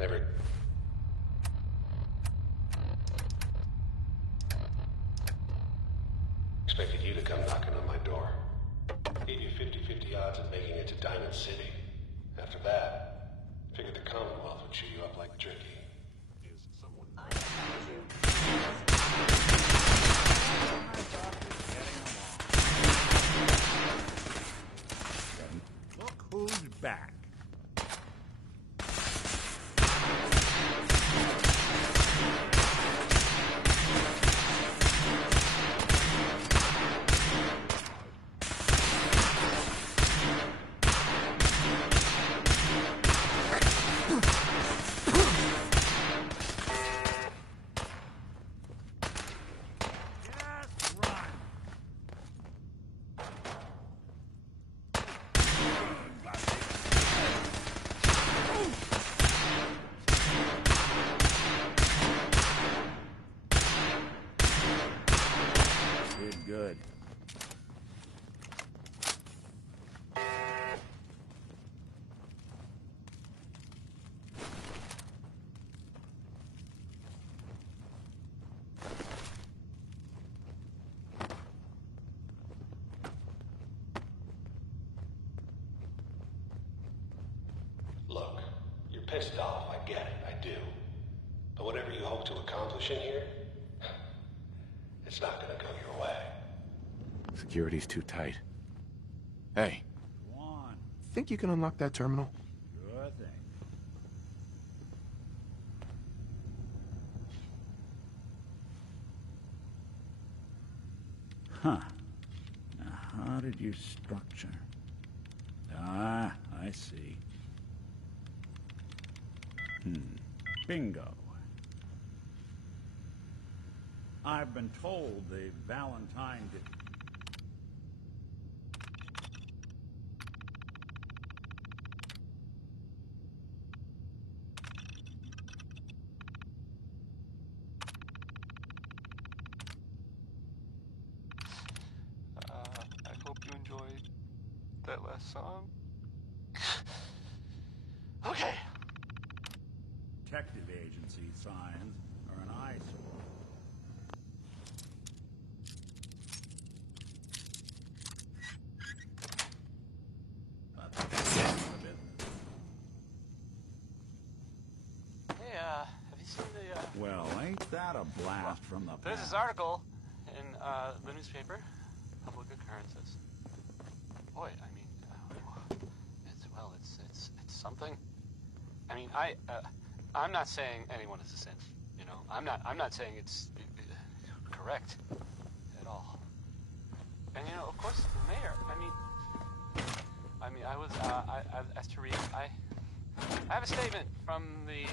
Never... expected you to come knocking on my door. Gave you 50-50 odds of making it to Diamond City. After that, figured the Commonwealth would chew you up like jerky. Is someone... Look who's back. Good. Look, you're pissed off, I get it, I do. But whatever you hope to accomplish in here, it's not gonna go your way. Security's too tight. Hey. Go on. Think you can unlock that terminal? Sure thing. Huh. Now, how did you structure? Ah, I see. Bingo. I've been told the Valentine did... I hope you enjoyed that last song. Okay. Detective agency signs are an eyesore. Hey, have you seen the, Well, ain't that a blast from the There's past? this article in, the newspaper. Public occurrences. Boy, I mean, it's something. I mean, I'm not saying anyone is a sin. You know, I'm not saying it's correct at all. And you know, of course, the mayor. I mean, I was asked to read. I have a statement from the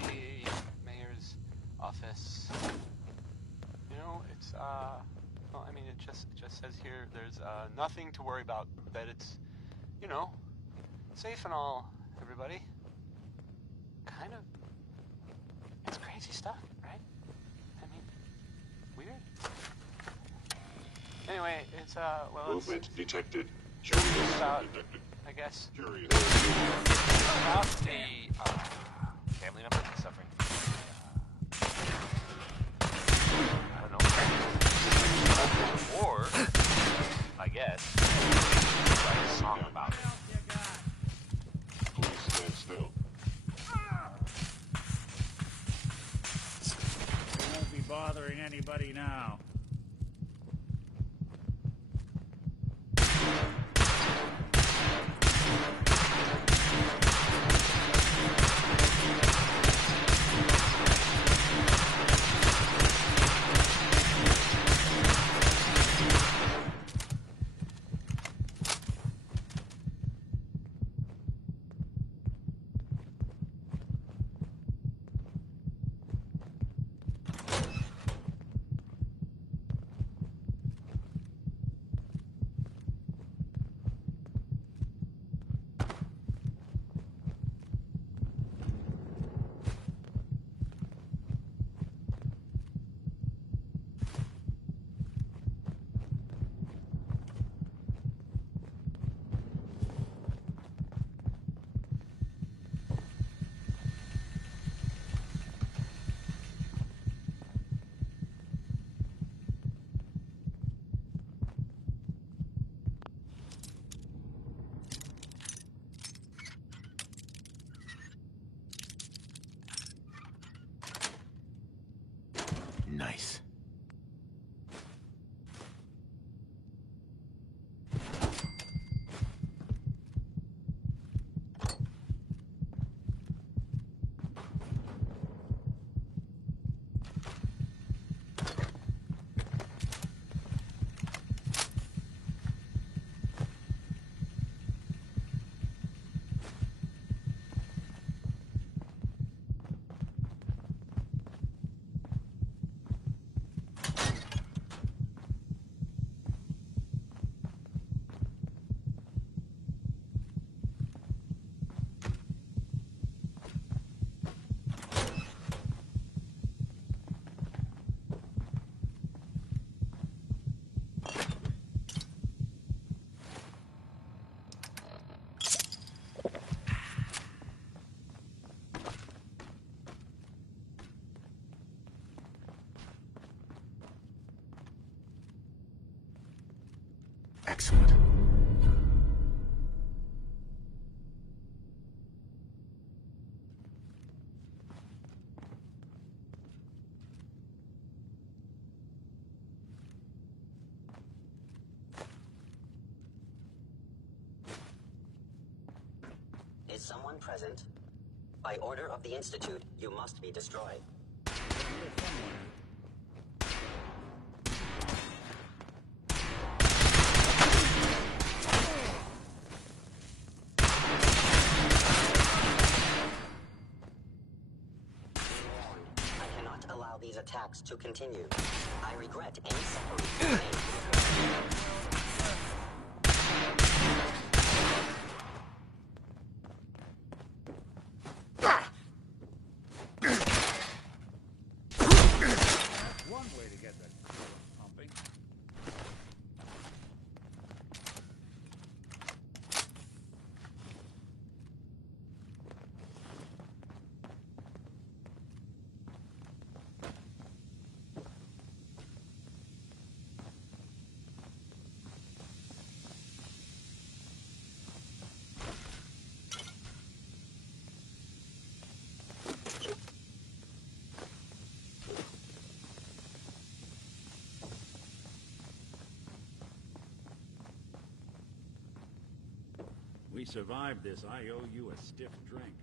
mayor's office. You know, it's well, I mean, it just says here there's nothing to worry about. That it's, you know, safe and all. Everybody. Kind of. It's crazy stuff, right? I mean, weird. Anyway, it's well, Movement detected. it's about, detected. I guess, Curious. about the family member suffering. I don't know. Or, I guess, write a song about it. Please stand still. We won't be bothering anybody now. Excellent. Is someone present? By order of the Institute, you must be destroyed. I cannot allow these attacks to continue. I regret any suffering. One way to get that pumping. We survived this. I owe you a stiff drink.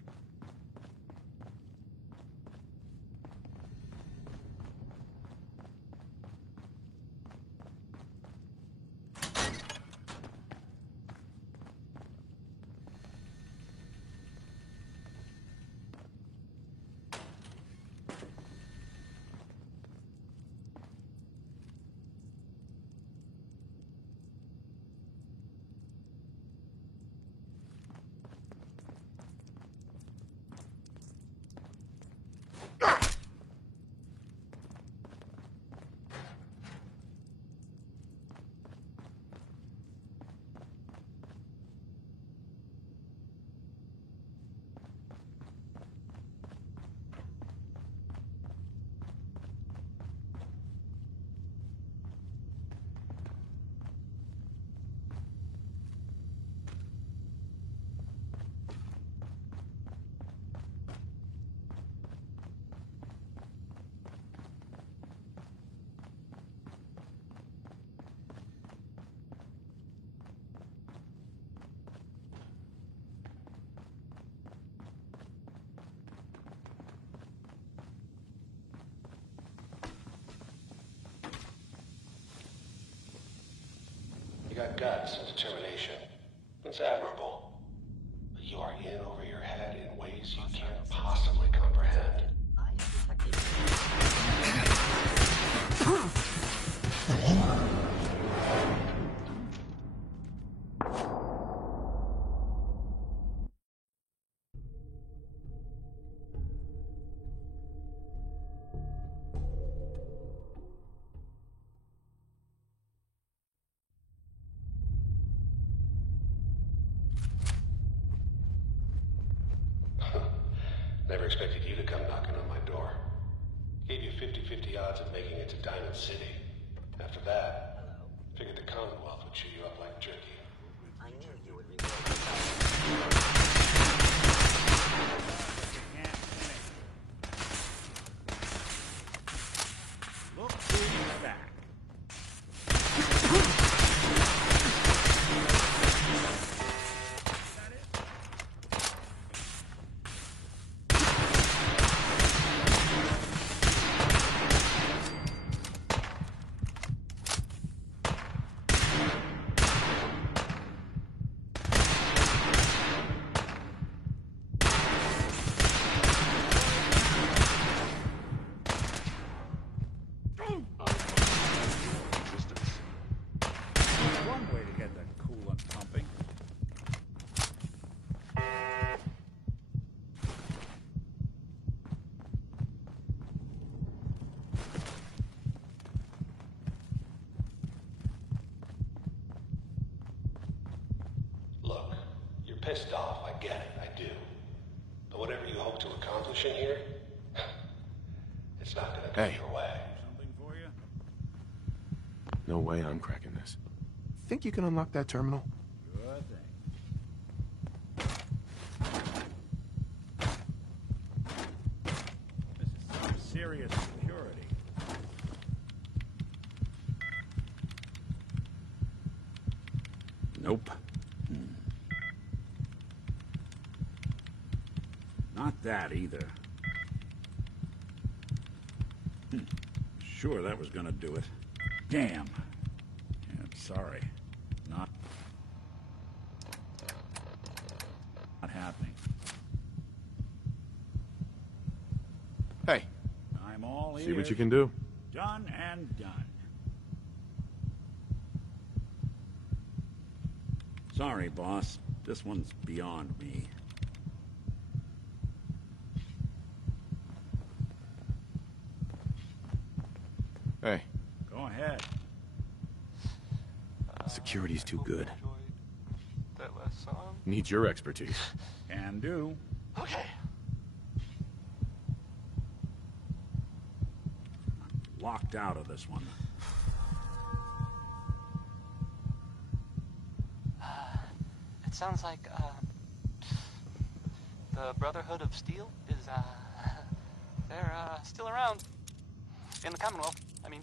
You got guts and determination. It's admirable. But you are in over your head in ways you can't possibly comprehend. I have detected. Never expected you to come knocking on my door. Gave you 50-50 odds of making it to Diamond City. After that, Hello. figured the Commonwealth would chew you up like jerky. I knew you would reveal yourself. Look who's back. One way to get that coolant pumping. Look, you're pissed off, I get it, I do. But whatever you hope to accomplish in here, it's not gonna come Hey. your way. Something for you? No way I'm cracking this. think you can unlock that terminal? Sure thing. This is some serious security. Nope. Not that either. Sure, that was gonna do it. Damn. Yeah, sorry. Not happening. Hey, I'm all ears. see what you can do. Done and done. Sorry, boss. This one's beyond me. Hey, Go ahead. security's too I hope you good. enjoyed that last song. Needs your expertise. Can do. Okay. Locked out of this one. It sounds like the Brotherhood of Steel is they're still around in the Commonwealth. I mean,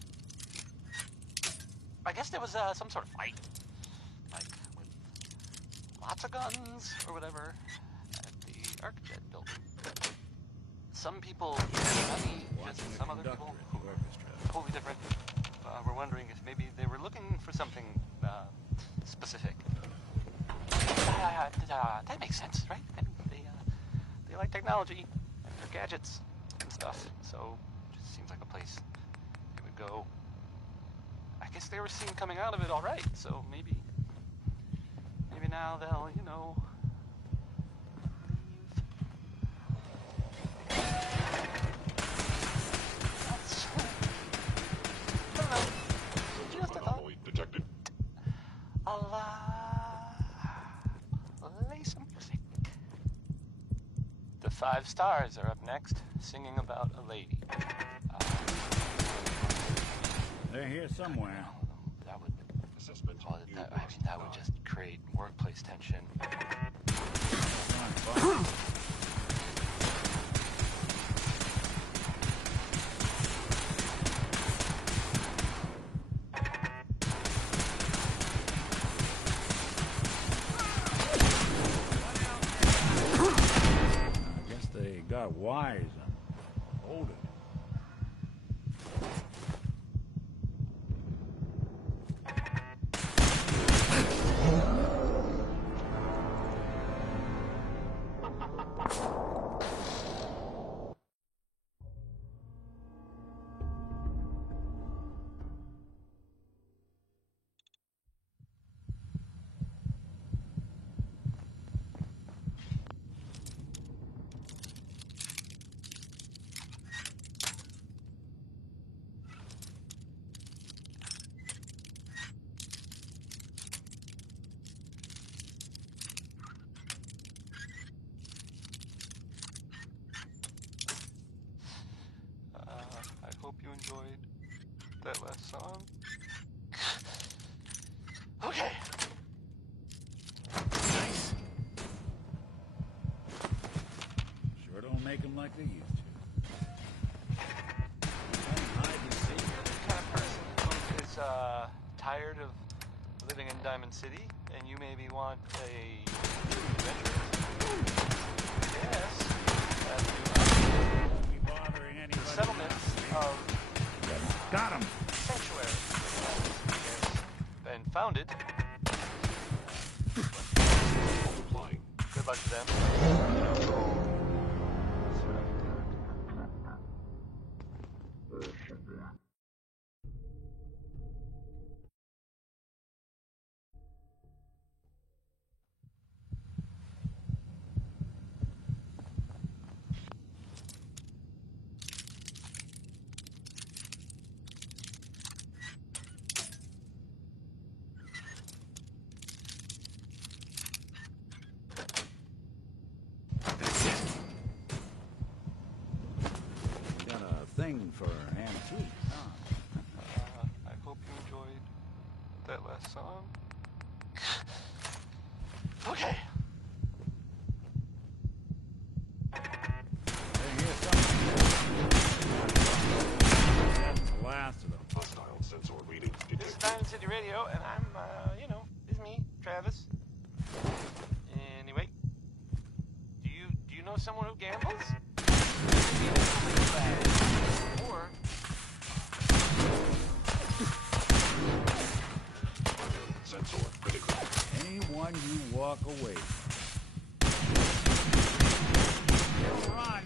I guess there was some sort of fight, like with lots of guns or whatever at the ArcJet building. Some people used money, just some other people who were totally different were wondering if maybe they were looking for something specific. That makes sense, right? I mean, they like technology and their gadgets and stuff, so it just seems like a place they would go. I guess they were seen coming out of it all right, so maybe now they'll, you know, leave. That's, I don't know. Just a thought. Anomaly detected. I'll play some music. The 5 Stars are up next, singing about a lady. They're here somewhere. That would cause it. That would just create workplace tension. Come on, boss. I guess they got wise and hold it. I hope you enjoyed that last song. Okay. Nice. Sure don't make them like they used to. Hide and seek. The kind of person who is tired of living in Diamond City, and you maybe want a adventure. Yes. Won't be bothering anybody. The settlements of Got him. Sanctuary has been founded. Good luck to them. Got a thing for antiques, huh? I hope you enjoyed that last song. Okay. Here's something. That's the last of them. Hostile sensor readings This is Diamond City Radio, and I'm, this is me, Travis. Anyway, do you know someone who gambles? Or sensor critical. Anyone you walk away from. Run!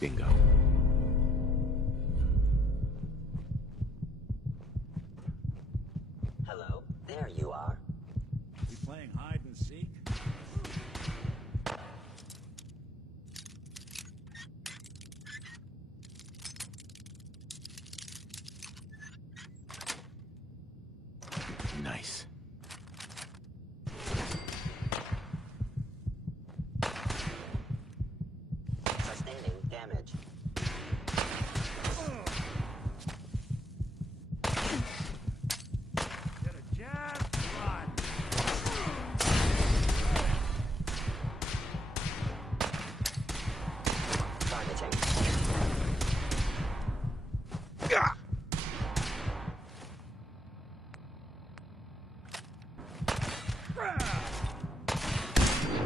Bingo. Hello, there you are. We playing hide and seek? Nice. Sustaining damage. Get a jab, run! Targeting.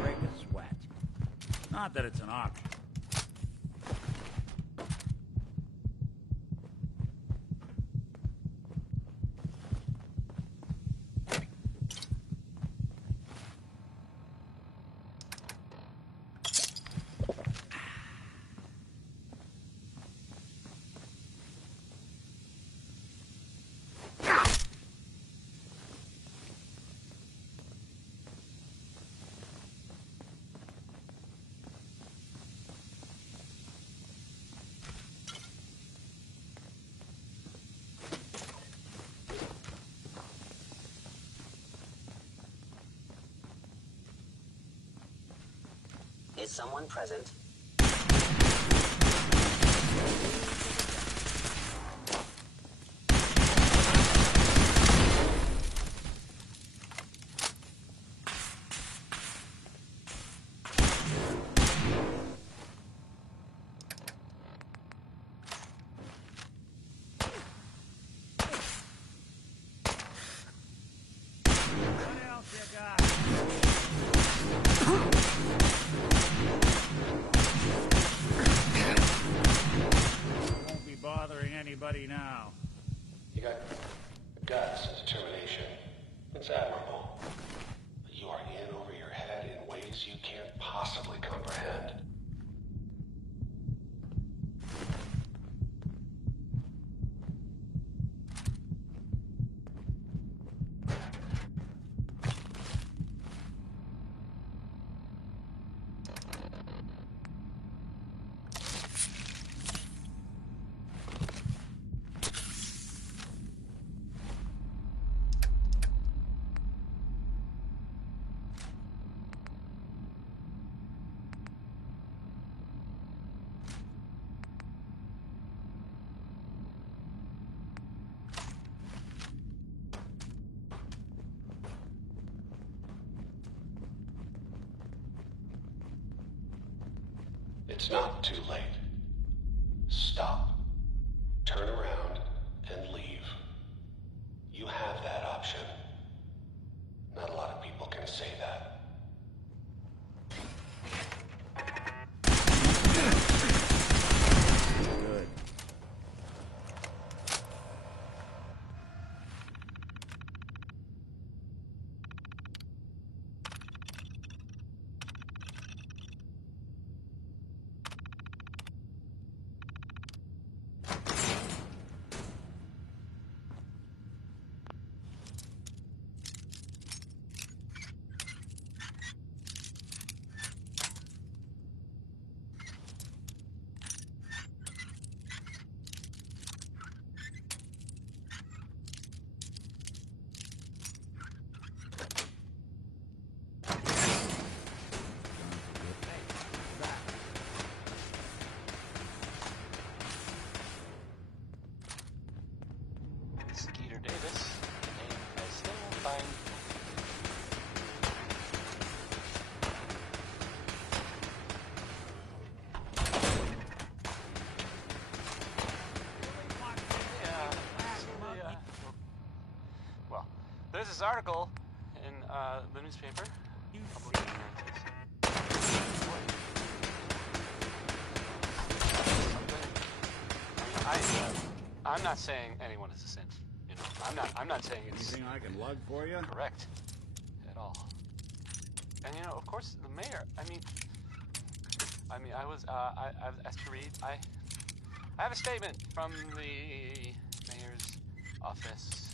Break a sweat. Not that it's an option. Is someone present? What else you got? ready now. You got guts and determination. It's admirable. But you are in over your head in ways you can't possibly comprehend. It's not too late. Stop. Turn around and leave. You have that option. Not a lot of people can say that. Good. Skeeter Davis, a name I still find. Well, there's this article in the newspaper. I'm not saying anyone is a synth. You know, I'm not saying it's Anything I can lug for you? correct at all. And you know, of course, the mayor. I was I asked to read. I have a statement from the mayor's office.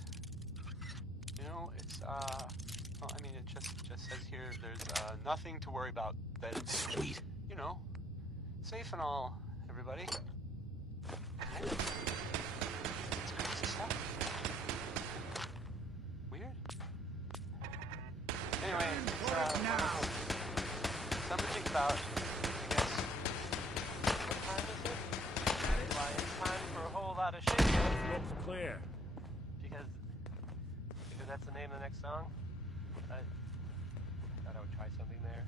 You know, it's well, I mean, it just says here there's nothing to worry about. That it's Sweet. you know, safe and all, everybody. Okay. It's crazy stuff. Weird. Anyway, now. something to think about, I guess. What time is it? Why, it's time for a whole lot of shit. Looks clear. Because that's the name of the next song. I thought I would try something there.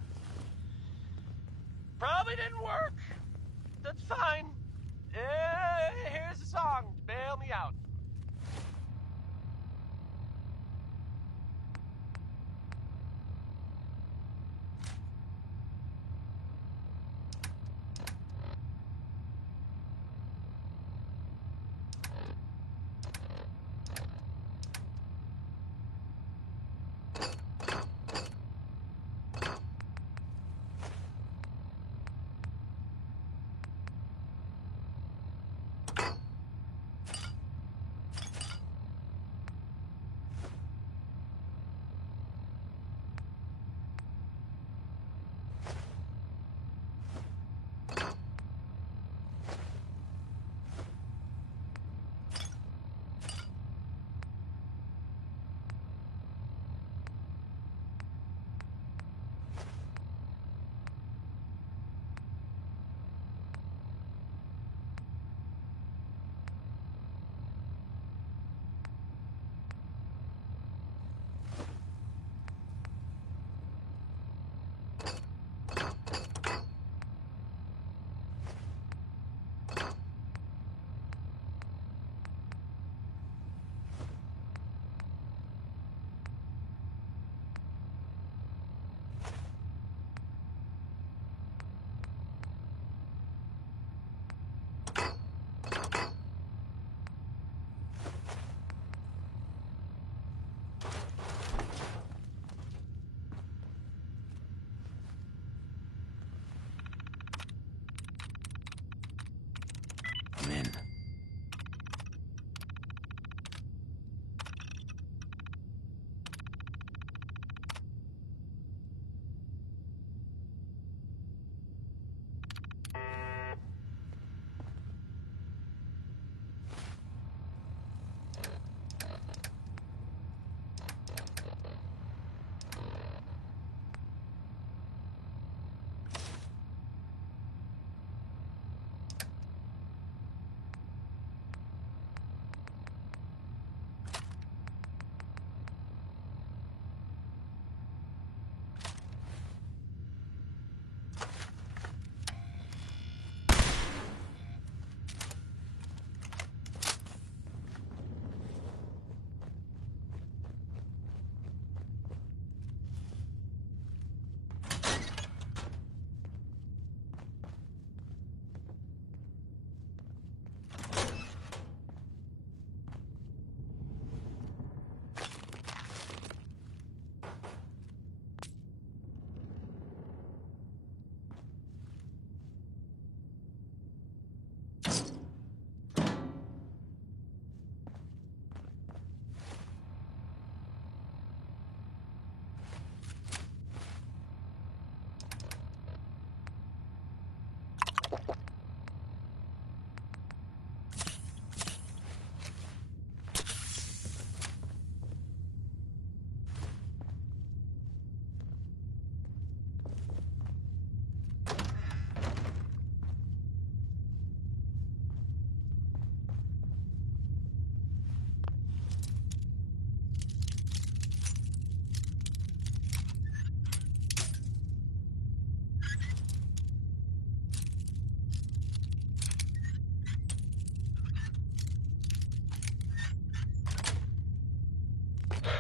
Probably didn't work. That's fine. Here's the song. Bail me out.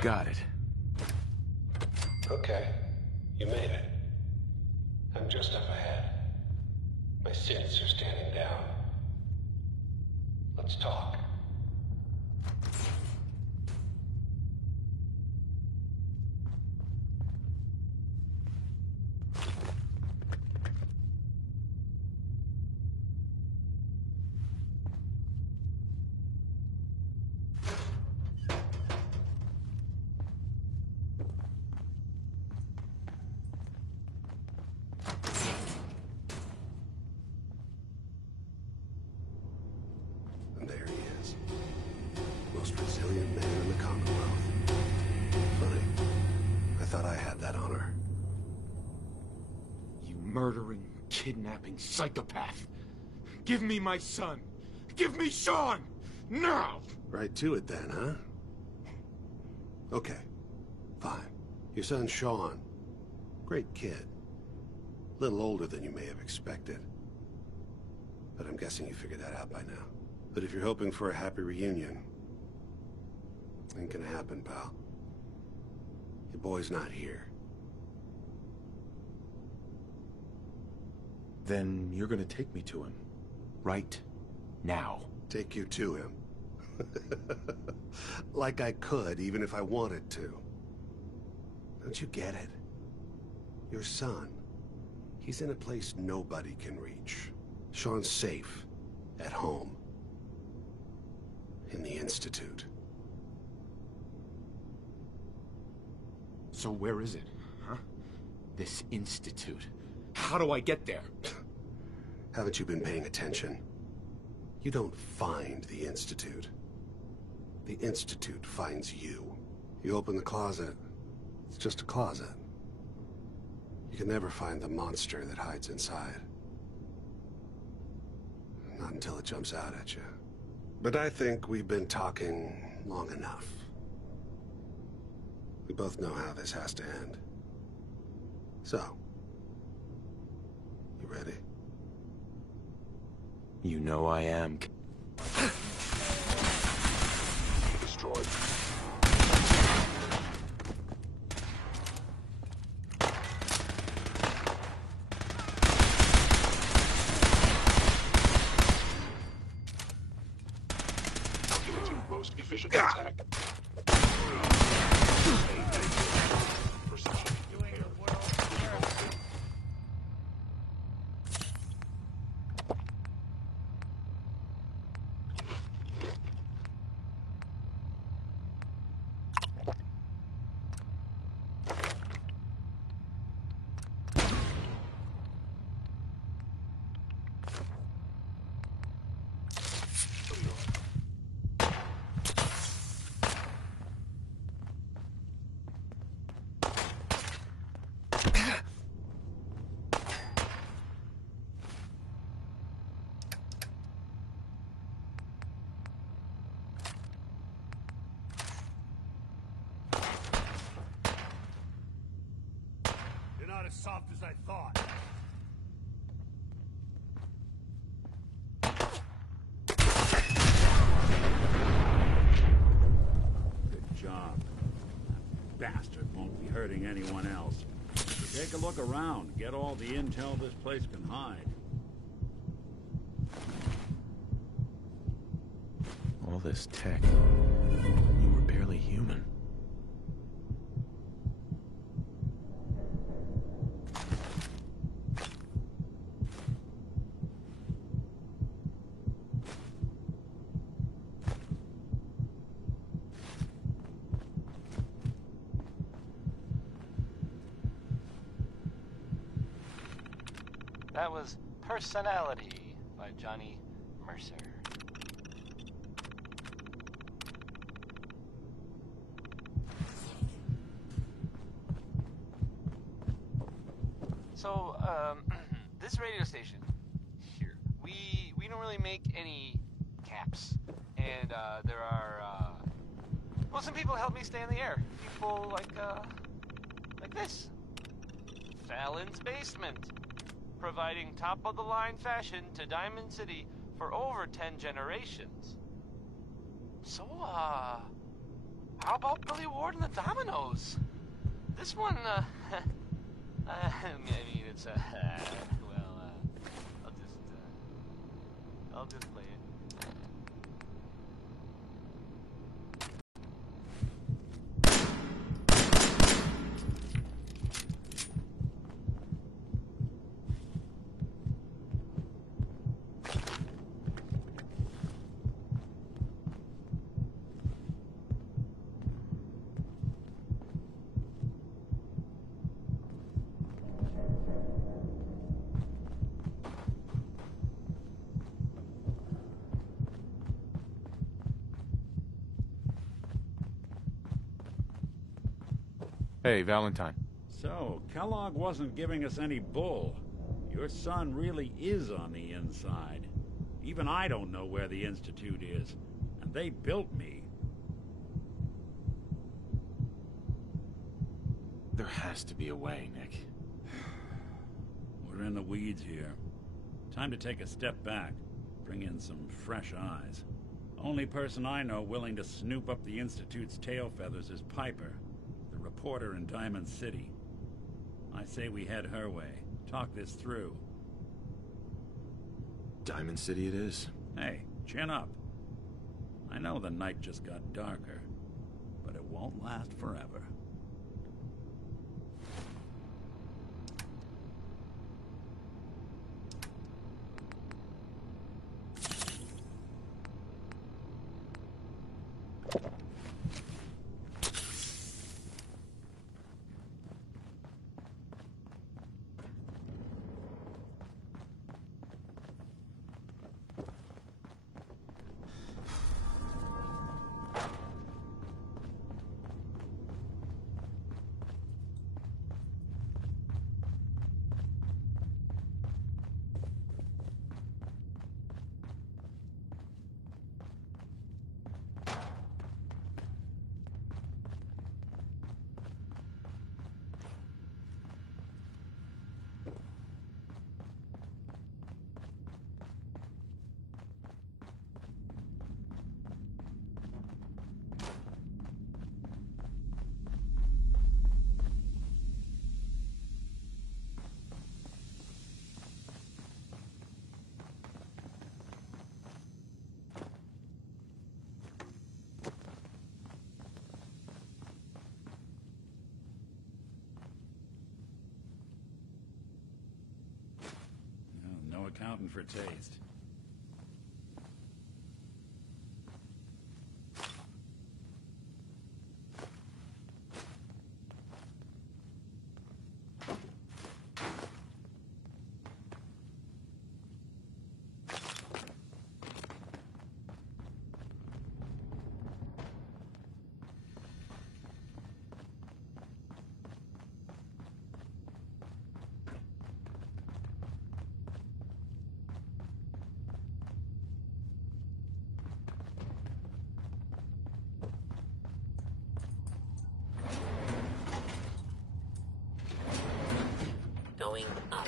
Got it. Okay, you made it. I'm just up ahead. My synths are standing down. Let's talk. And there he is. Most resilient man in the Commonwealth. Funny. I thought I had that honor. You murdering, kidnapping psychopath. Give me my son. Give me Sean! Now! Right to it then, huh? Okay. Fine. Your son Sean. Great kid. Little older than you may have expected. But I'm guessing you figured that out by now. But if you're hoping for a happy reunion, ain't gonna happen, pal. Your boy's not here. Then you're gonna take me to him. Right now. Take you to him. Like I could, even if I wanted to. Don't you get it? Your son, he's in a place nobody can reach. Sean's safe. At home. In the Institute. So where is it, huh? This institute. How do I get there? Haven't you been paying attention? You don't find the Institute. The Institute finds you. You open the closet, it's just a closet. You can never find the monster that hides inside. Not until it jumps out at you. But I think we've been talking long enough. We both know how this has to end. So, you ready? You know I am. Destroyed. Most efficient attack. You're not as soft as I thought. Good job. That bastard won't be hurting anyone else. Take a look around. Get all the intel this place can hide. All this tech. You were barely human. That was Personality by Johnny Mercer. So, this radio station here, we don't really make any caps, and there are well, some people help me stay in the air. People like this, Fallon's Basement, providing top-of-the-line fashion to Diamond City for over 10 generations. So, How about Billy Ward and the Dominoes? This one, I mean, it's, well, I'll just play it. Hey, Valentine. So, Kellogg wasn't giving us any bull. Your son really is on the inside. Even I don't know where the Institute is. And they built me. There has to be a way, Nick. We're in the weeds here. Time to take a step back. Bring in some fresh eyes. Only person I know willing to snoop up the Institute's tail feathers is Piper, the reporter in Diamond City. I say we head her way. Talk this through. Diamond City it is. Hey, chin up. I know the night just got darker, but it won't last forever. No accounting for taste. Going up.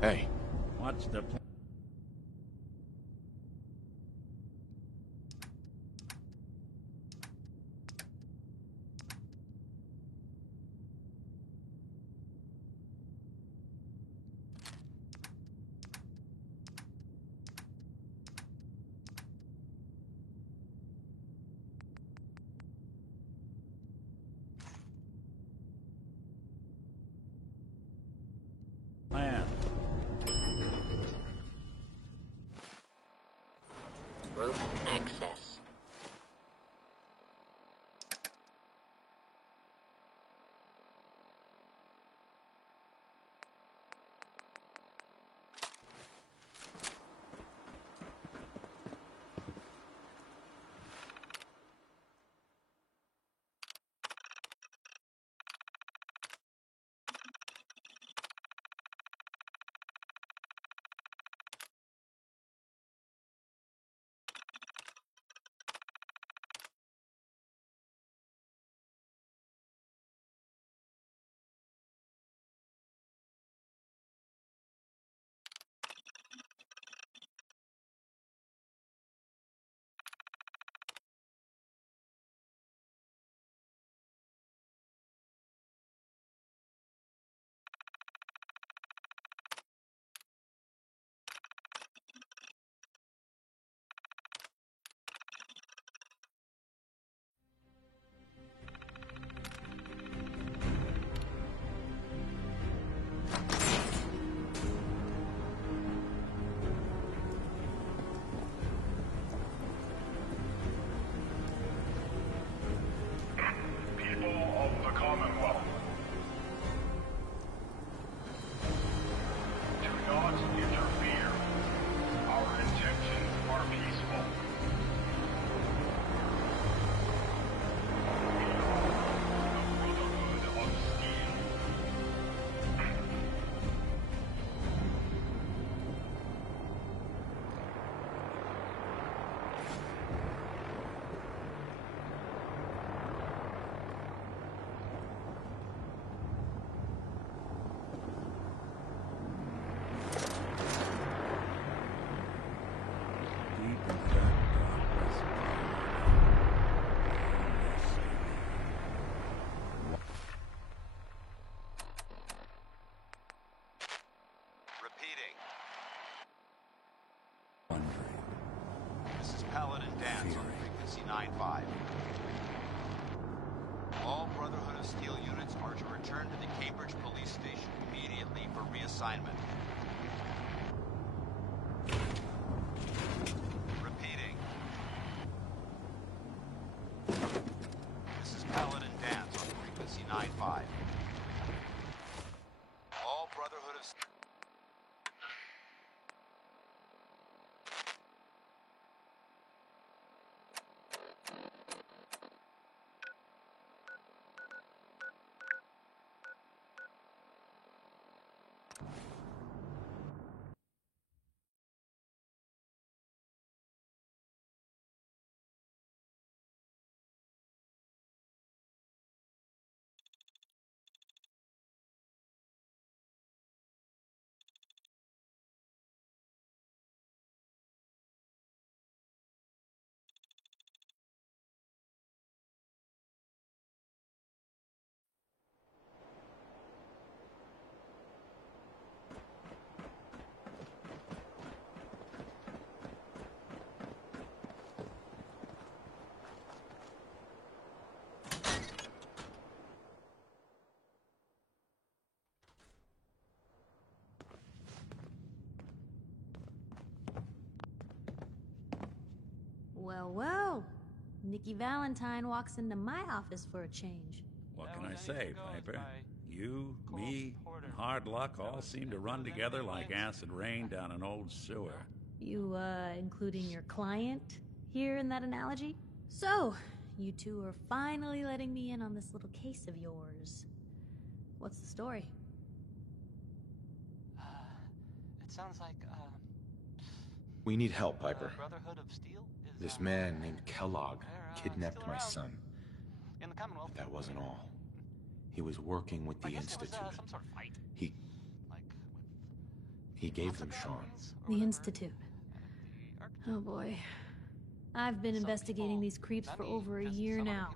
Hey, What's the plan? 9-5. All Brotherhood of Steel units are to return to the Cambridge Police Station immediately for reassignment. Repeating. This is Paladin Dance on frequency 9-5. All Brotherhood of... Well, well. Nikki Valentine walks into my office for a change. What can I say, Piper? You, me, and hard luck all seem to run together like acid rain down an old sewer. You, including your client here in that analogy? So, you two are finally letting me in on this little case of yours. What's the story? It sounds like, We need help, Piper. Brotherhood of Steel is, This man named Kellogg they're, kidnapped still my around. son. In the Commonwealth. But that wasn't all. He was working with I the guess Institute. It was, some sort of fight. He Like, he gave them Sean. The Institute. Oh boy. I've been investigating these creeps for over a year now.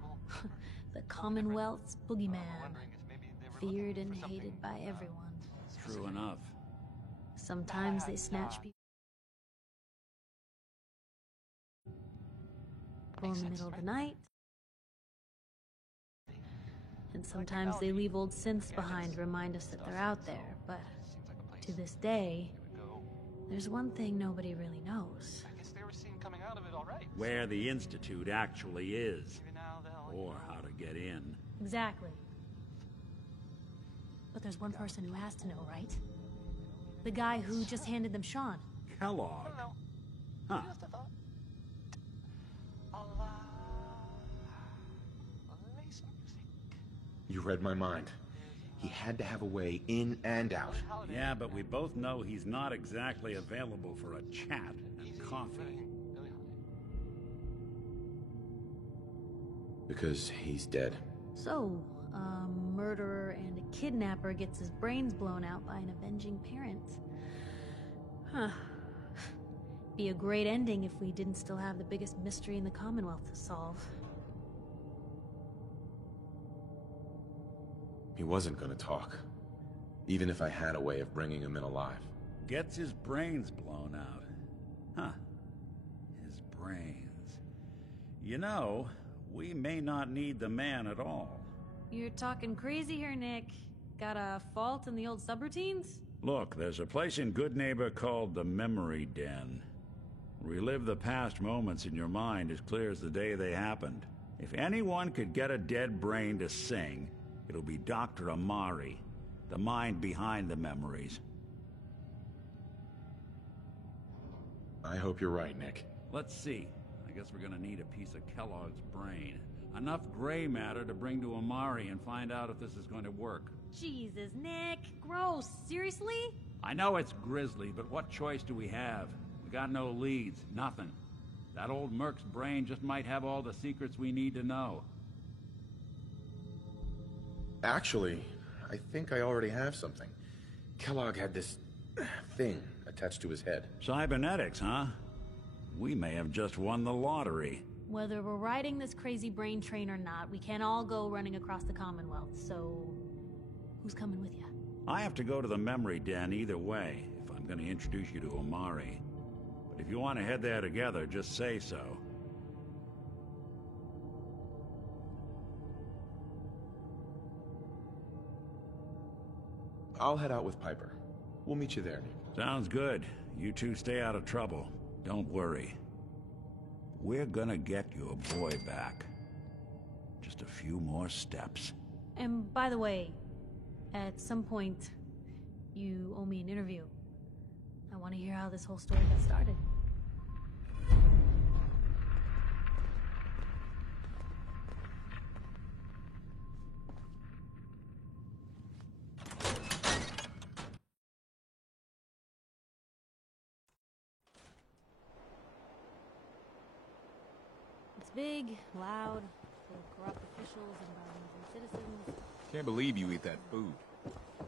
The Commonwealth's boogeyman. Feared and hated by everyone. True enough. Sometimes they snatch people in the middle of the night. And sometimes they leave old synths behind to remind us that they're out there. But to this day, there's one thing nobody really knows. I guess they were seen coming out of it all right. Where the Institute actually is. Maybe now they'll... Or how to get in. Exactly. But there's one person who has to know, right? The guy who just handed them Sean. Kellogg. I don't know. Huh. Just a thought. Play some music. You read my mind. He had to have a way in and out. Yeah, but we both know he's not exactly available for a chat and coffee. Because he's dead. So, a murderer and a kidnapper gets his brains blown out by an avenging parent. Huh. Be a great ending if we didn't still have the biggest mystery in the Commonwealth to solve. He wasn't gonna talk. Even if I had a way of bringing him in alive. Gets his brains blown out. Huh. His brains. You know, we may not need the man at all. You're talking crazy here, Nick. Got a fault in the old subroutines? Look, there's a place in Good Neighbor called the Memory Den. Relive the past moments in your mind as clear as the day they happened. If anyone could get a dead brain to sing, it'll be Dr. Amari, the mind behind the memories. I hope you're right, Nick. Let's see. I guess we're gonna need a piece of Kellogg's brain. Enough gray matter to bring to Amari and find out if this is going to work. Jesus, Nick. Gross. Seriously? I know it's grisly, but what choice do we have? We got no leads, nothing. That old Merc's brain just might have all the secrets we need to know. Actually, I think I already have something. Kellogg had this thing attached to his head. Cybernetics, huh? We may have just won the lottery. Whether we're riding this crazy brain train or not, we can't all go running across the Commonwealth, so... who's coming with you? I have to go to the Memory Den either way, if I'm going to introduce you to Amari. But if you want to head there together, just say so. I'll head out with Piper. We'll meet you there. Sounds good. You two stay out of trouble. Don't worry. We're gonna get your boy back. Just a few more steps. And by the way, at some point, you owe me an interview. I want to hear how this whole story got started. It's big, loud, full of corrupt officials and violent citizens. Can't believe you eat that food.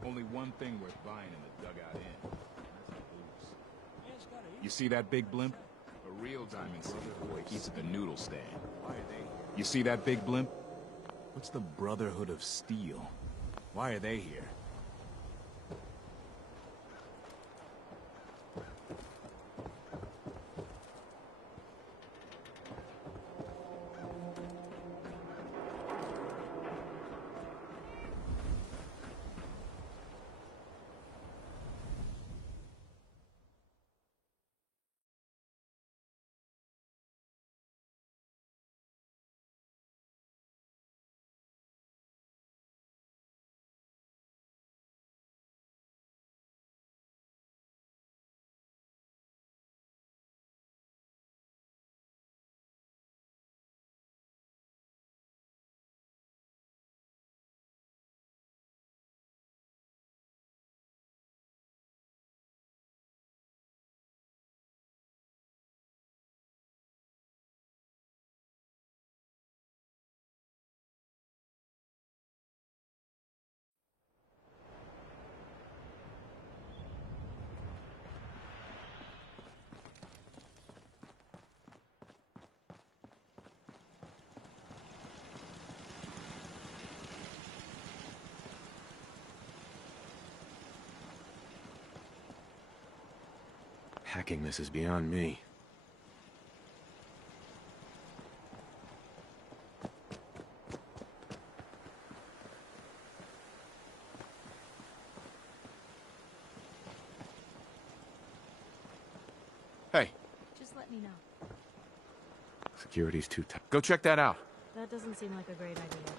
Only one thing worth buying in the dugout inn. That's the booze. You see that big blimp? A real Diamond City boy eats at the noodle stand. You see that big blimp? What's the Brotherhood of Steel? Why are they here? Hacking this is beyond me. Hey, Just let me know. security's too tight. Go check that out. That doesn't seem like a great idea.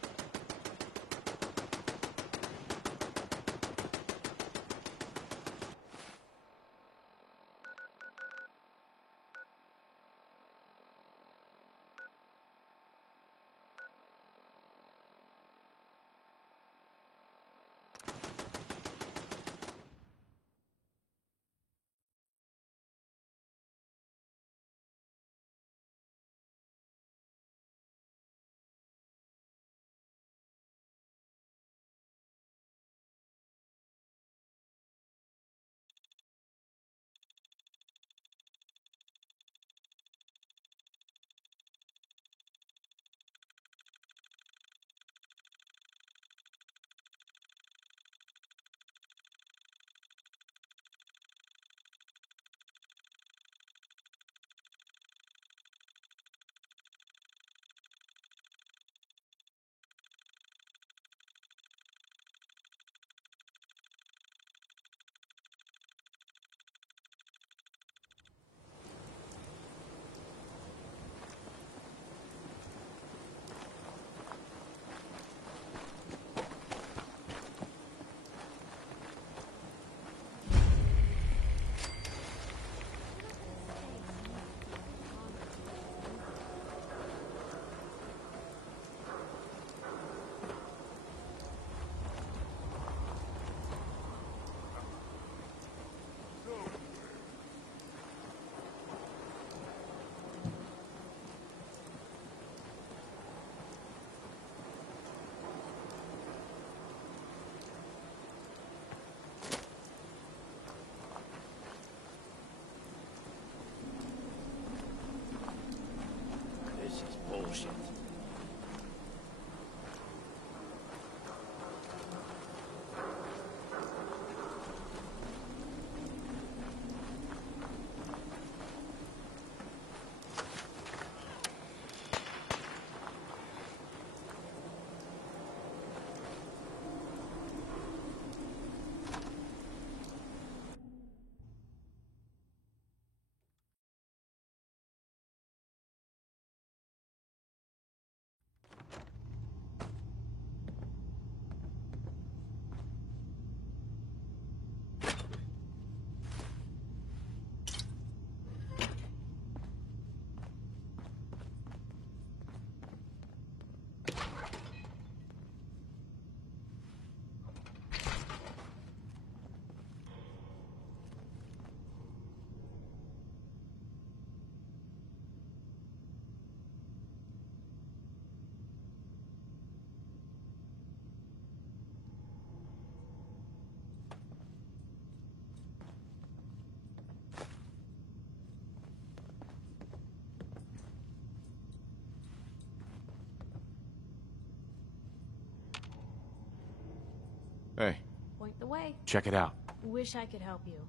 Hey, Point the way. check it out. Wish I could help you.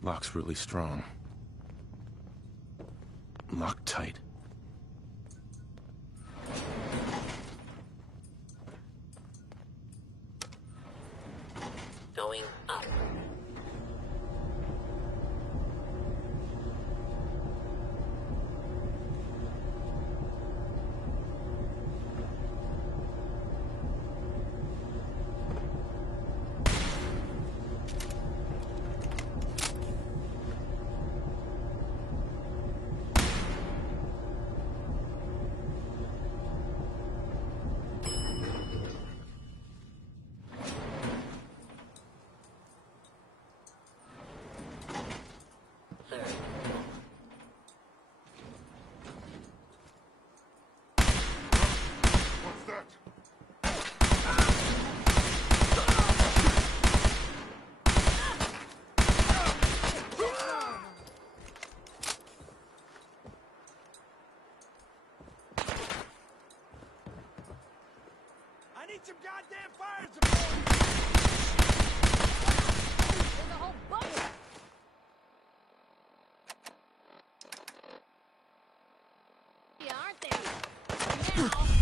Lock's really strong. Locked tight. Going up. Some goddamn fire support! There's a whole bunch! Yeah, aren't they? Now!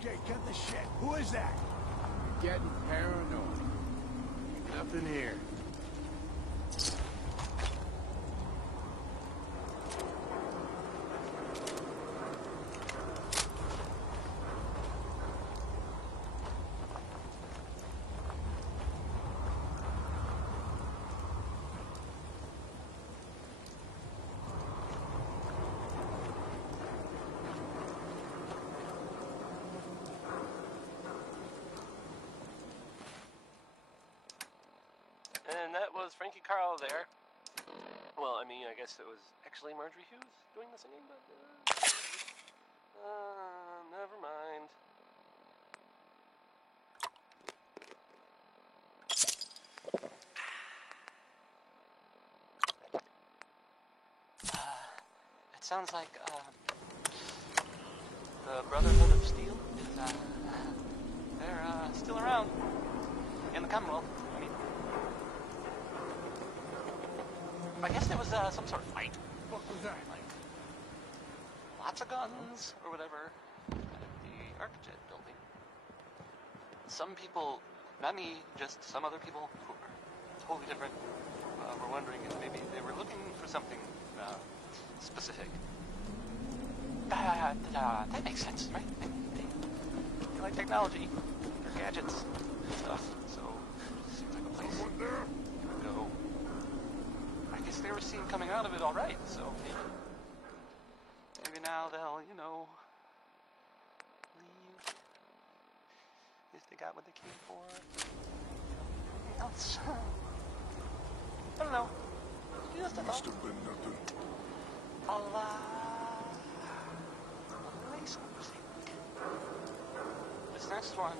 Okay, cut the shit. Who is that? You're getting paranoid. Nothing here. And that was Frankie Carl there. Well, I mean, I guess it was actually Marjorie Hughes doing the singing, but never mind. It sounds like the Brotherhood of Steel is they're still around in the Commonwealth. I mean, I guess there was some sort of fight. What was that? Like, lots of guns or whatever at the Arcjet building. Some people, not me, just some other people who were totally different, were wondering if maybe they were looking for something specific. That makes sense, right? They like technology, their gadgets, and stuff. So seems like a place you would go. I guess they were seen coming out of it all right. So maybe now they'll, you know, leave if they got what they came for. Anything else? I don't know. Just a Must thought. have been nothing. This next one,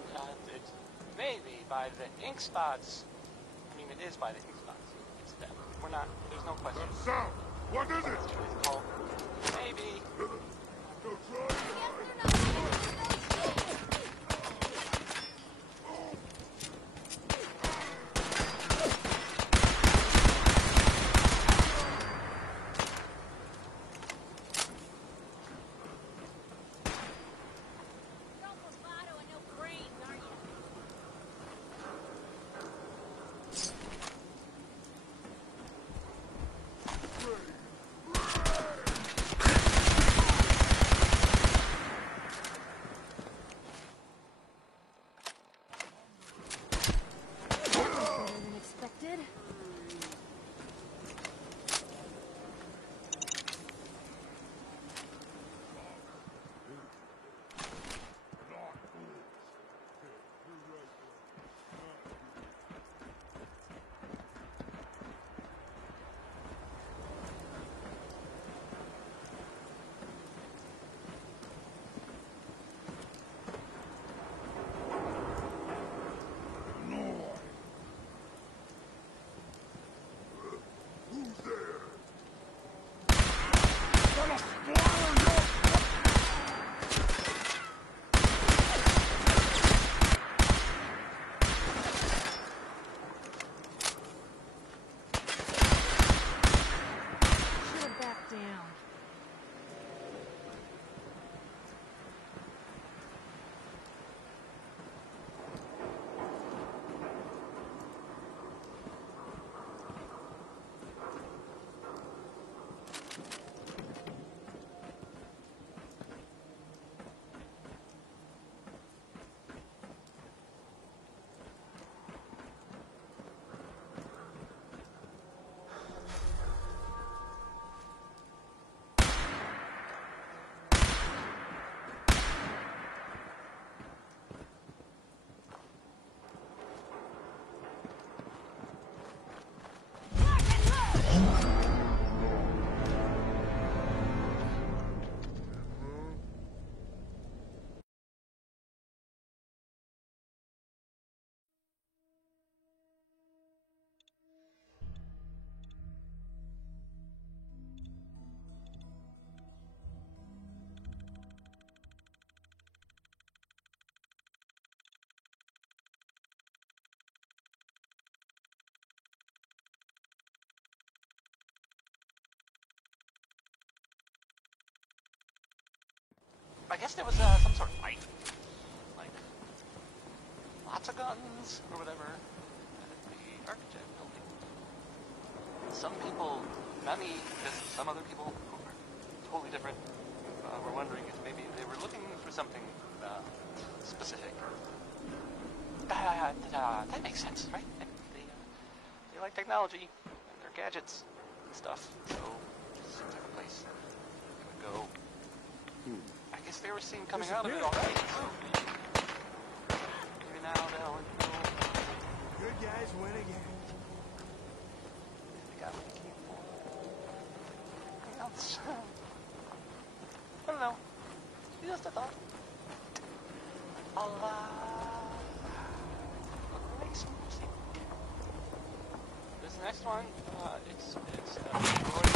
it may be by the ink spots. I mean, it is by the ink spots. It's them. We're not. There's no question. That sound! What is it? It's really called. Maybe. Go try. I guess there was some sort of fight. Like, lots of guns, or whatever, at the architect building. Some people, not me, just some other people who were totally different, were wondering if maybe they were looking for something specific. That makes sense, right? They like technology, and their gadgets, and stuff, so it seems like a place they would go. I guess they were seen coming out of it all right. Maybe now they'll, you know, Good guys win again. they got what they came for. Anything else? I don't know. Just a thought. This next one, it's Roy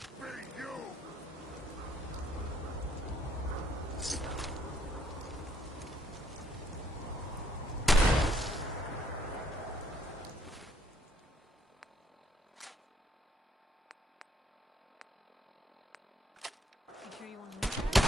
You sure you want to move that?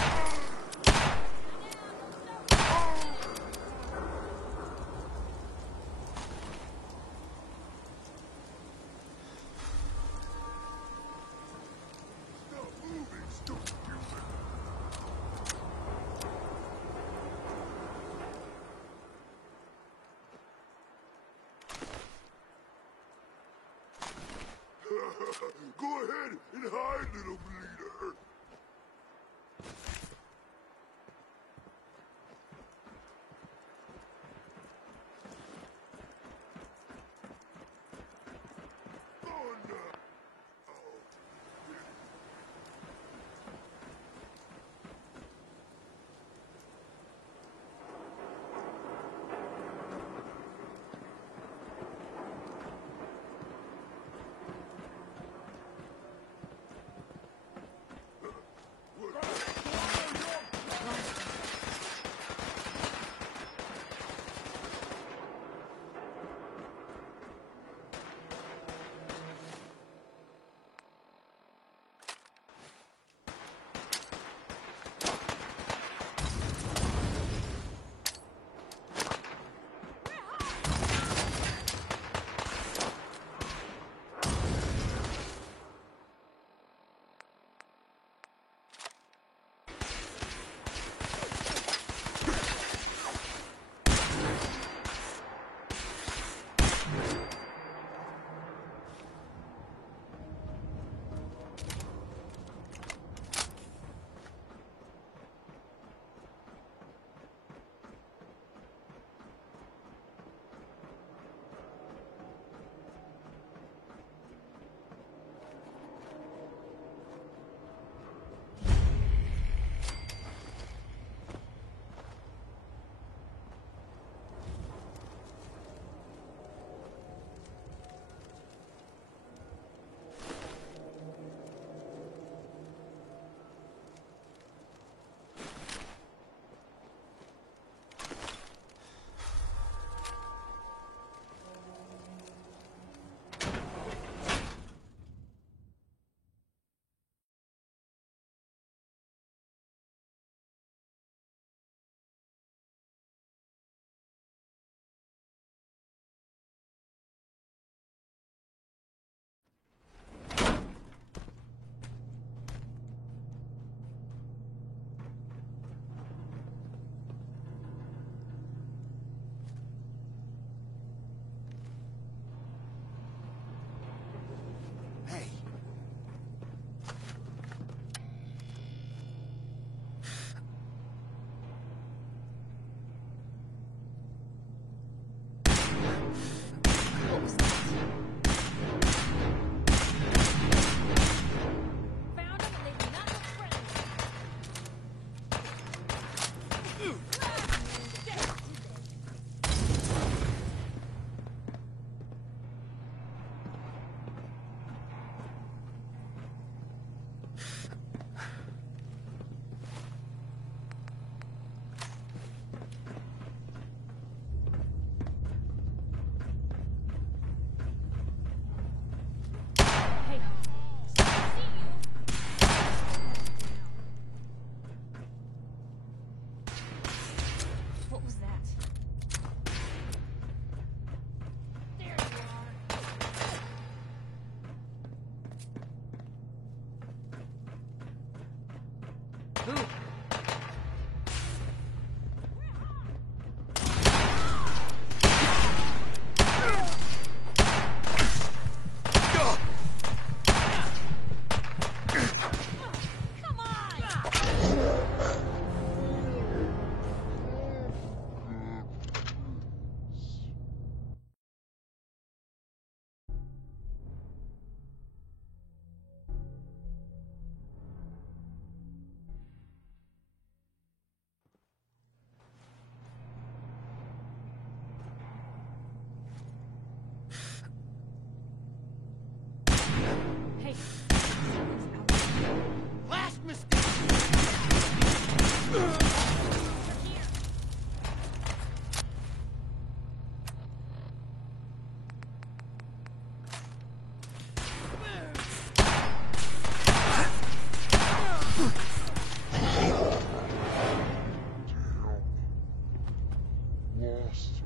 best.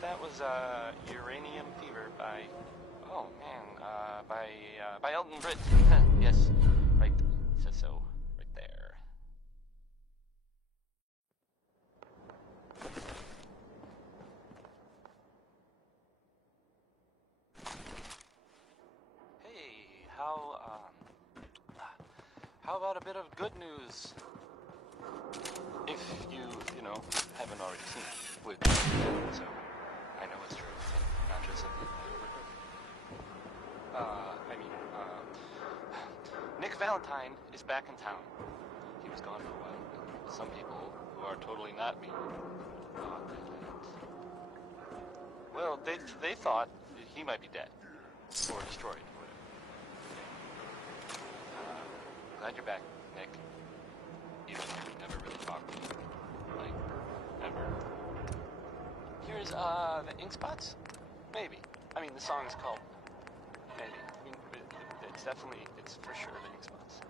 That was Uranium Fever by, oh man, by Elton Britt. Yes, right, says so, right there. Hey, how about a bit of good news? If you know, haven't already seen it, which, so, I know it's true, not just Nick Valentine is back in town. He was gone for a while. Some people who are totally not me thought that, well, they thought he might be dead, or destroyed, or whatever. Glad you're back, Nick. even though we never really talked, like, ever. Here's, the Ink Spots? Maybe. I mean, the song's called Maybe. I mean, it's definitely, it's for sure the Ink Spots.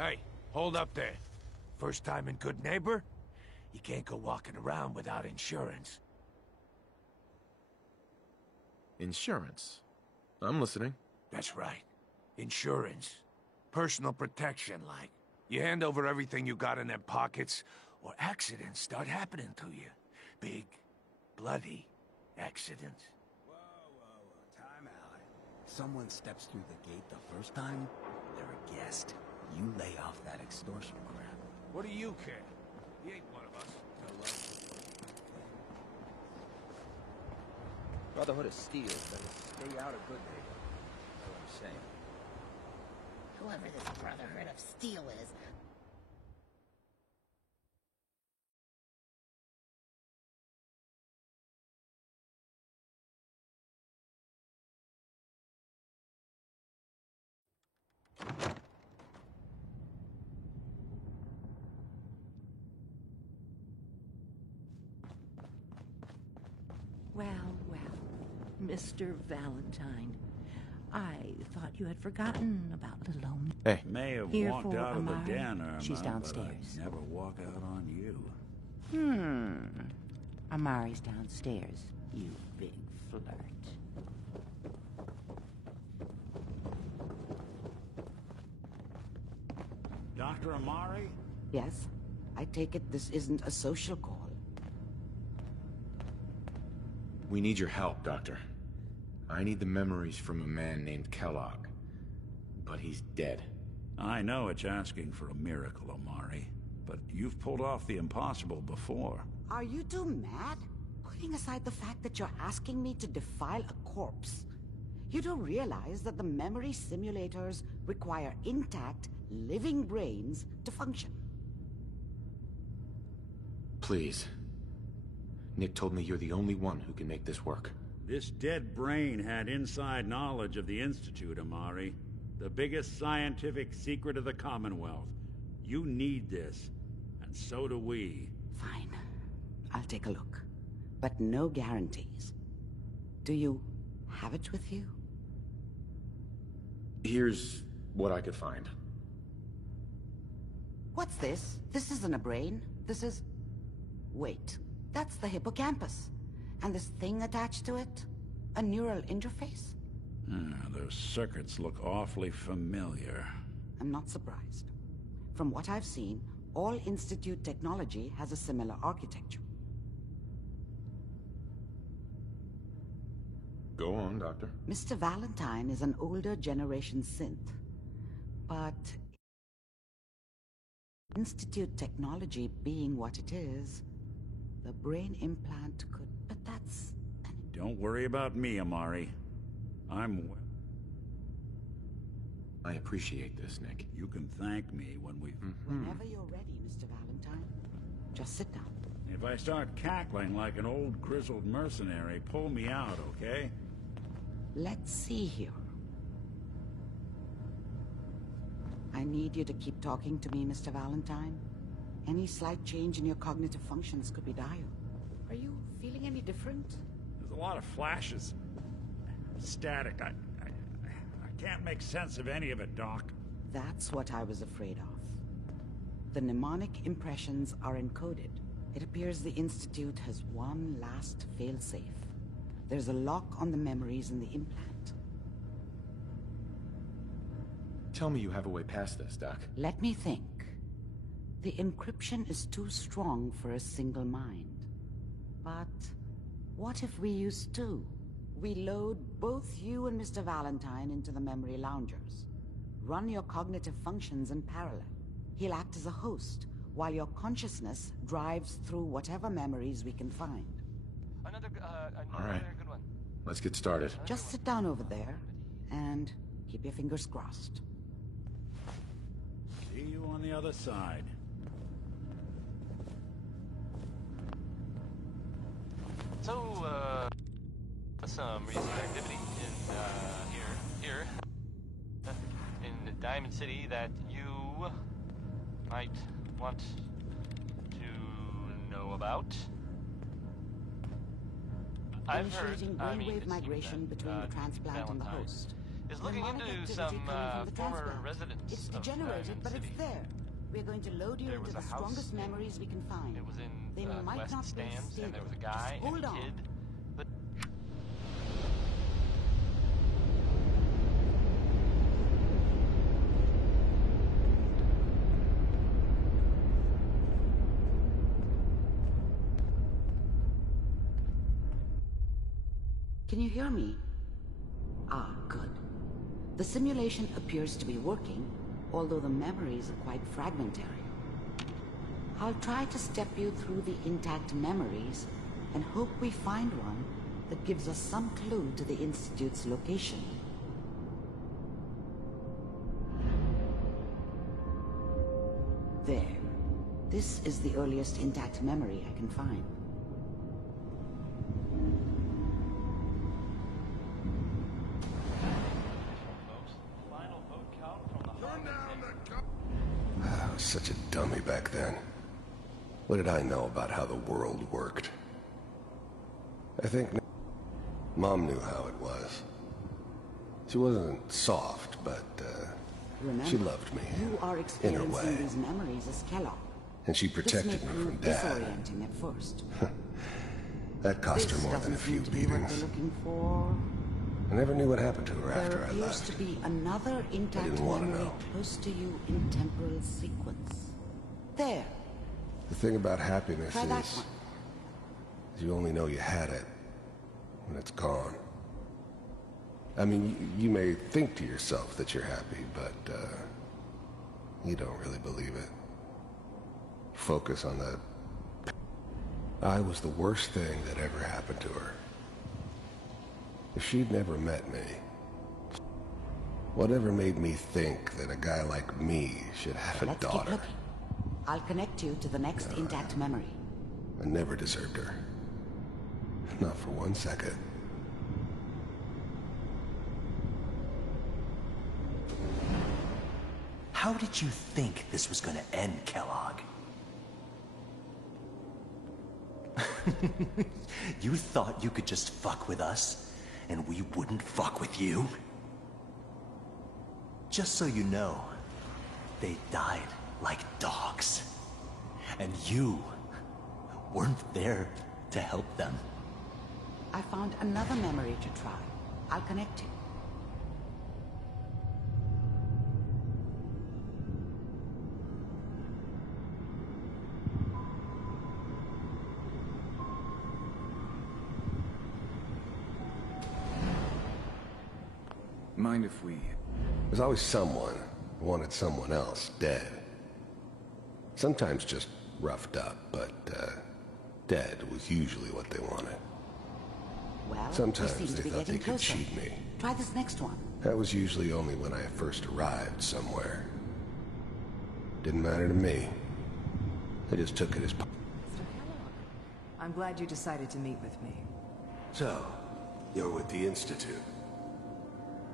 Hey, hold up there. First time in Good Neighbor? You can't go walking around without insurance. Insurance? I'm listening. That's right. Insurance. Personal protection, like. You hand over everything you got in them pockets, or accidents start happening to you. Big, bloody accidents. Whoa, time out. Someone steps through the gate the first time, they're a guest. You lay off that extortion crap. What do you care? He ain't one of us. Brotherhood of Steel better stay out of Good Neighbor. That's what I'm saying. Whoever this Brotherhood of Steel is. Well, well, Mr. Valentine. I thought you had forgotten about little Omi. Hey. May have Here walked for out of the Amari. den, Irma, She's but downstairs. I'd never walk out on you. Amari's downstairs, you big flirt. Dr. Amari? Yes? I take it this isn't a social call. We need your help, Doctor. I need the memories from a man named Kellogg. But he's dead. I know it's asking for a miracle, Amari, but you've pulled off the impossible before. Are you two mad? Putting aside the fact that you're asking me to defile a corpse, you do realize that the memory simulators require intact, living brains to function. Please. Nick told me you're the only one who can make this work. This dead brain had inside knowledge of the Institute, Amari. The biggest scientific secret of the Commonwealth. You need this, and so do we. Fine. I'll take a look. But no guarantees. Do you have it with you? Here's what I could find. What's this? This isn't a brain. This is... Wait. That's the hippocampus. And this thing attached to it? A neural interface? Those circuits look awfully familiar. I'm not surprised. From what I've seen, all Institute technology has a similar architecture. Go on, Doctor. Mr. Valentine is an older generation synth. But... Institute technology being what it is, the brain implant could... But that's... Don't worry about me, Amari. I'm... I appreciate this, Nick. You can thank me when we've... Whenever you're ready, Mr. Valentine. Just sit down. If I start cackling like an old grizzled mercenary, pull me out, okay? Let's see here. I need you to keep talking to me, Mr. Valentine. Any slight change in your cognitive functions could be dire. Are you feeling any different? There's a lot of flashes. Static. I can't make sense of any of it, Doc. That's what I was afraid of. The mnemonic impressions are encoded. It appears the Institute has one last failsafe. There's a lock on the memories in the implant. Tell me you have a way past this, Doc. Let me think. The encryption is too strong for a single mind. But what if we use two? We load both you and Mr. Valentine into the memory loungers. Run your cognitive functions in parallel. He'll act as a host, while your consciousness drives through whatever memories we can find. Another All right. good one. Let's get started. Just sit down over there, and keep your fingers crossed. See you on the other side. So, some recent activity in, here, in Diamond City that you might want to know about. I've heard, Initiating brainwave migration between the transplant and the host. Is looking Mnemonic into activity some coming from the former transplant. residents It's of degenerated, Diamond but City. it's there. We're going to load you There into was the a house. strongest memories we can find. It was in They might West not be Stands, and there was a stable. guy Just and hold a on. kid. But Can you hear me? Ah, good. The simulation appears to be working, although the memories are quite fragmentary. I'll try to step you through the intact memories and hope we find one that gives us some clue to the Institute's location. There. This is the earliest intact memory I can find. I was such a dummy back then. What did I know about how the world worked? I think Mom knew how it was. She wasn't soft, but Remember, she loved me you are in her experiencing way. these memories as Kellogg. And she This protected may me from prove Dad. disorienting at first. That cost This her more than a doesn't few seem to be what beatings. they're looking for. I never knew what happened to her There after I appears left. to be another intact didn't want to memory know. close to you in temporal sequence. There. The thing about happiness Try that is one. you only know you had it when it's gone. I mean, you may think to yourself that you're happy, but you don't really believe it. Focus on that. I was the worst thing that ever happened to her. If she'd never met me, whatever made me think that a guy like me should have a Let's keep daughter? looking. I'll connect you to the next intact memory. I never deserved her. Not for 1 second. How did you think this was gonna end, Kellogg? You thought you could just fuck with us, and we wouldn't fuck with you? Just so you know, they died like dogs. And you weren't there to help them. I found another memory to try. I'll connect you. Mind if we... There's always someone who wanted someone else dead. Sometimes just roughed up, but dead was usually what they wanted. Well, Sometimes we seem to they be thought they getting could closer. cheat me. Try this next one. That was usually only when I first arrived somewhere. Didn't matter to me. I just took it as... I'm glad you decided to meet with me. So, you're with the Institute.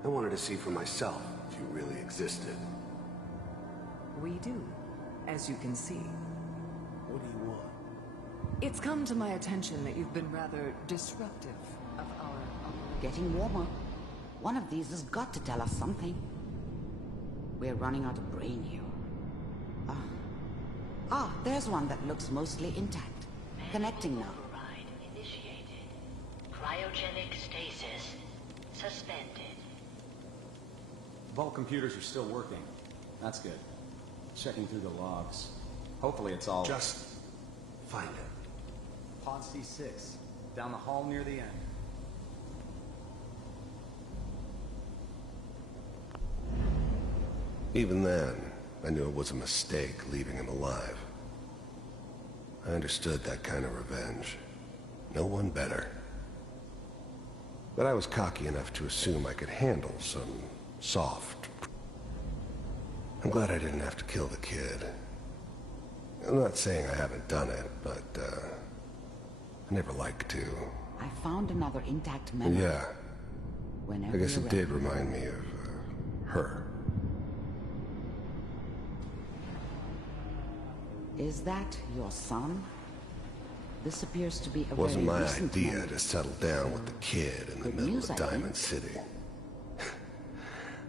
I wanted to see for myself if you really existed. We do, as you can see. What do you want? It's come to my attention that you've been rather disruptive of our Getting warmer. One of these has got to tell us something. We're running out of brain here. There's one that looks mostly intact. Connecting now. Override initiated. Cryogenic stasis suspended. Vault computers are still working. That's good. Checking through the logs. Hopefully it's all... Just find it. Pod C6. Down the hall near the end. Even then, I knew it was a mistake leaving him alive. I understood that kind of revenge. No one better. But I was cocky enough to assume I could handle some soft... I'm glad I didn't have to kill the kid. I'm not saying I haven't done it, but, I never like to. I found another intact memory. Yeah. Whenever I guess you're it did ready. remind me of, her. Is that your son? This appears to be a It wasn't very my recent idea memory. to settle down with the kid in the Good middle news, of I think. Diamond City.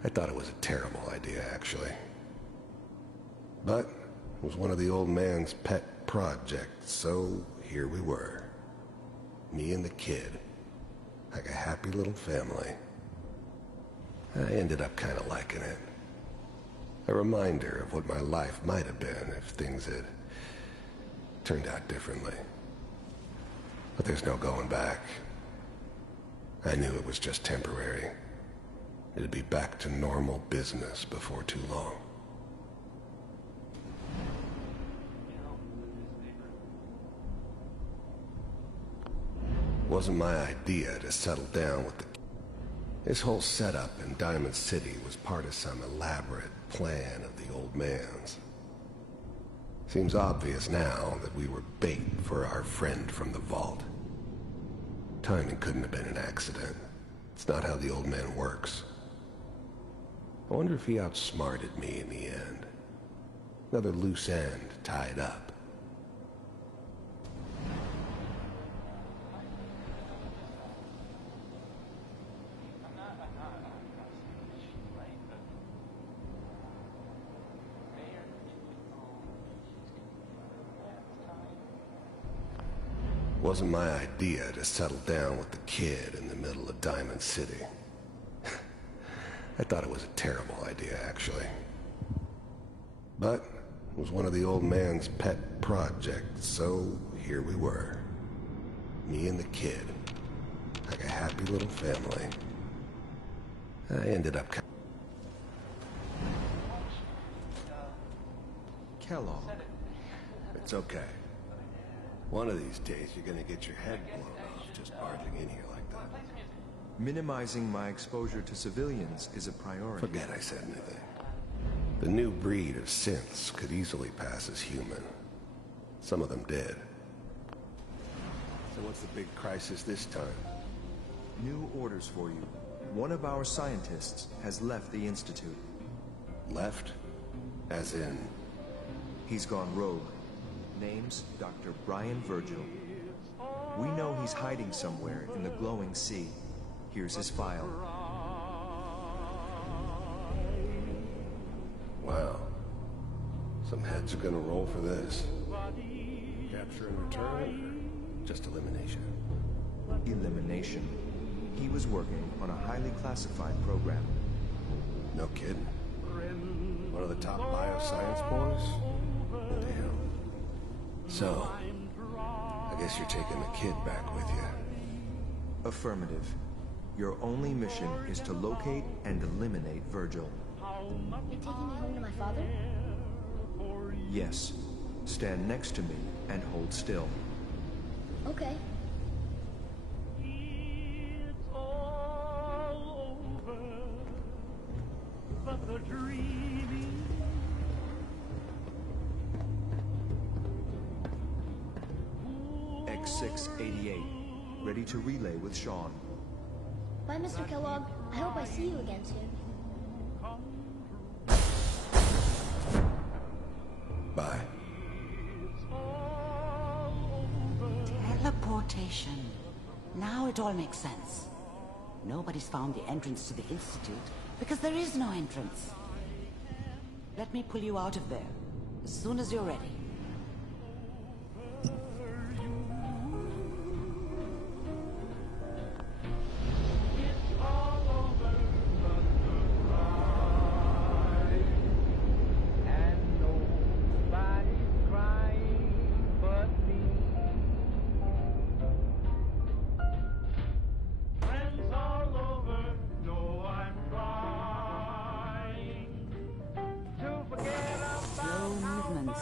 I thought it was a terrible idea, actually. But was one of the old man's pet projects, so here we were. Me and the kid. Like a happy little family. I ended up kind of liking it. A reminder of what my life might have been if things had turned out differently. But there's no going back. I knew it was just temporary. It'd be back to normal business before too long. Wasn't my idea to settle down with the... This whole setup in Diamond City was part of some elaborate plan of the old man's. Seems obvious now that we were bait for our friend from the vault. Timing couldn't have been an accident. It's not how the old man works. I wonder if he outsmarted me in the end. Another loose end tied up. Wasn't my idea to settle down with the kid in the middle of Diamond City. I thought it was a terrible idea, actually. But it was one of the old man's pet projects, so here we were. Me and the kid. Like a happy little family. I ended up... Kellogg. It's okay. One of these days, you're gonna get your head blown off just barging in here like that. Minimizing my exposure to civilians is a priority. Forget I said anything. The new breed of synths could easily pass as human. Some of them did. So what's the big crisis this time? New orders for you. One of our scientists has left the Institute. Left? As in? He's gone rogue. Name's Dr. Brian Virgil. We know he's hiding somewhere in the glowing sea. Here's his file. Wow. Some heads are gonna roll for this. Capture and return? Just elimination. Elimination. He was working on a highly classified program. No kidding. One of the top bioscience boys? What the hell? So, I guess you're taking the kid back with you. Affirmative. Your only mission is to locate and eliminate Virgil. You're taking me home to my father? Yes. Stand next to me and hold still. Okay. X688. Ready to relay with Sean. Bye, Mr. Kellogg. I hope I see you again soon. Bye. Teleportation. Now it all makes sense. Nobody's found the entrance to the Institute because there is no entrance. Let me pull you out of there as soon as you're ready.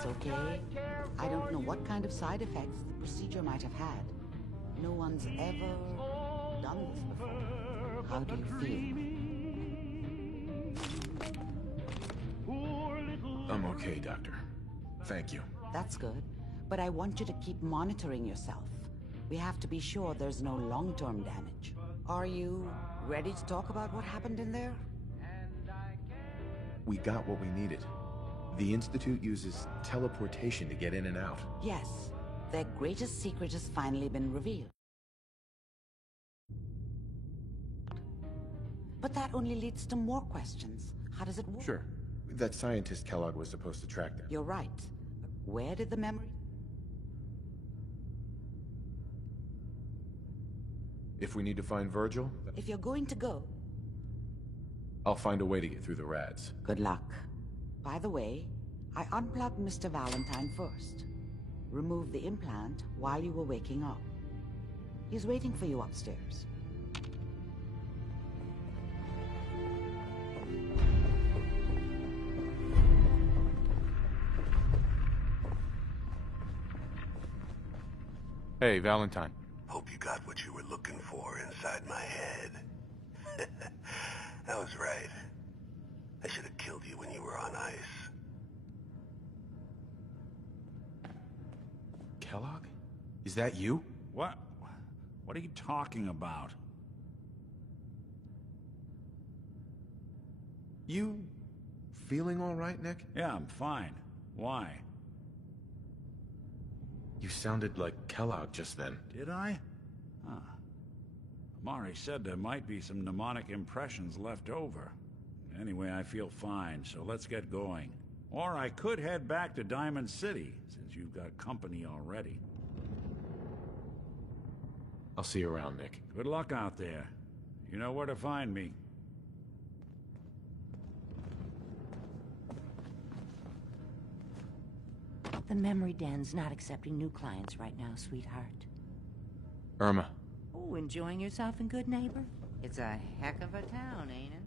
Okay? I don't know what kind of side effects the procedure might have had. No one's ever done this before. How do you feel? I'm okay, Doctor. Thank you. That's good. But I want you to keep monitoring yourself. We have to be sure there's no long-term damage. Are you ready to talk about what happened in there? We got what we needed. The Institute uses teleportation to get in and out. Yes. Their greatest secret has finally been revealed. But that only leads to more questions. How does it work? Sure. That scientist Kellogg was supposed to track them. You're right. Where did the memory... If we need to find Virgil, If you're going to go, I'll find a way to get through the rats. good luck. By the way, I unplugged Mr. Valentine first. Removed the implant while you were waking up. He's waiting for you upstairs. Hey, Valentine. Hope you got what you were looking for inside my head. I was right. I should have killed you when you were on ice. Kellogg? Is that you? What? What are you talking about? You feeling all right, Nick? Yeah, I'm fine. Why? You sounded like Kellogg just then. Did I? Huh. Mari said there might be some mnemonic impressions left over. Anyway, I feel fine, so let's get going. Or I could head back to Diamond City, since you've got company already. I'll see you around, Nick. Good luck out there. You know where to find me. The Memory Den's not accepting new clients right now, sweetheart. Irma. Oh, enjoying yourself in Good Neighbor? It's a heck of a town, ain't it?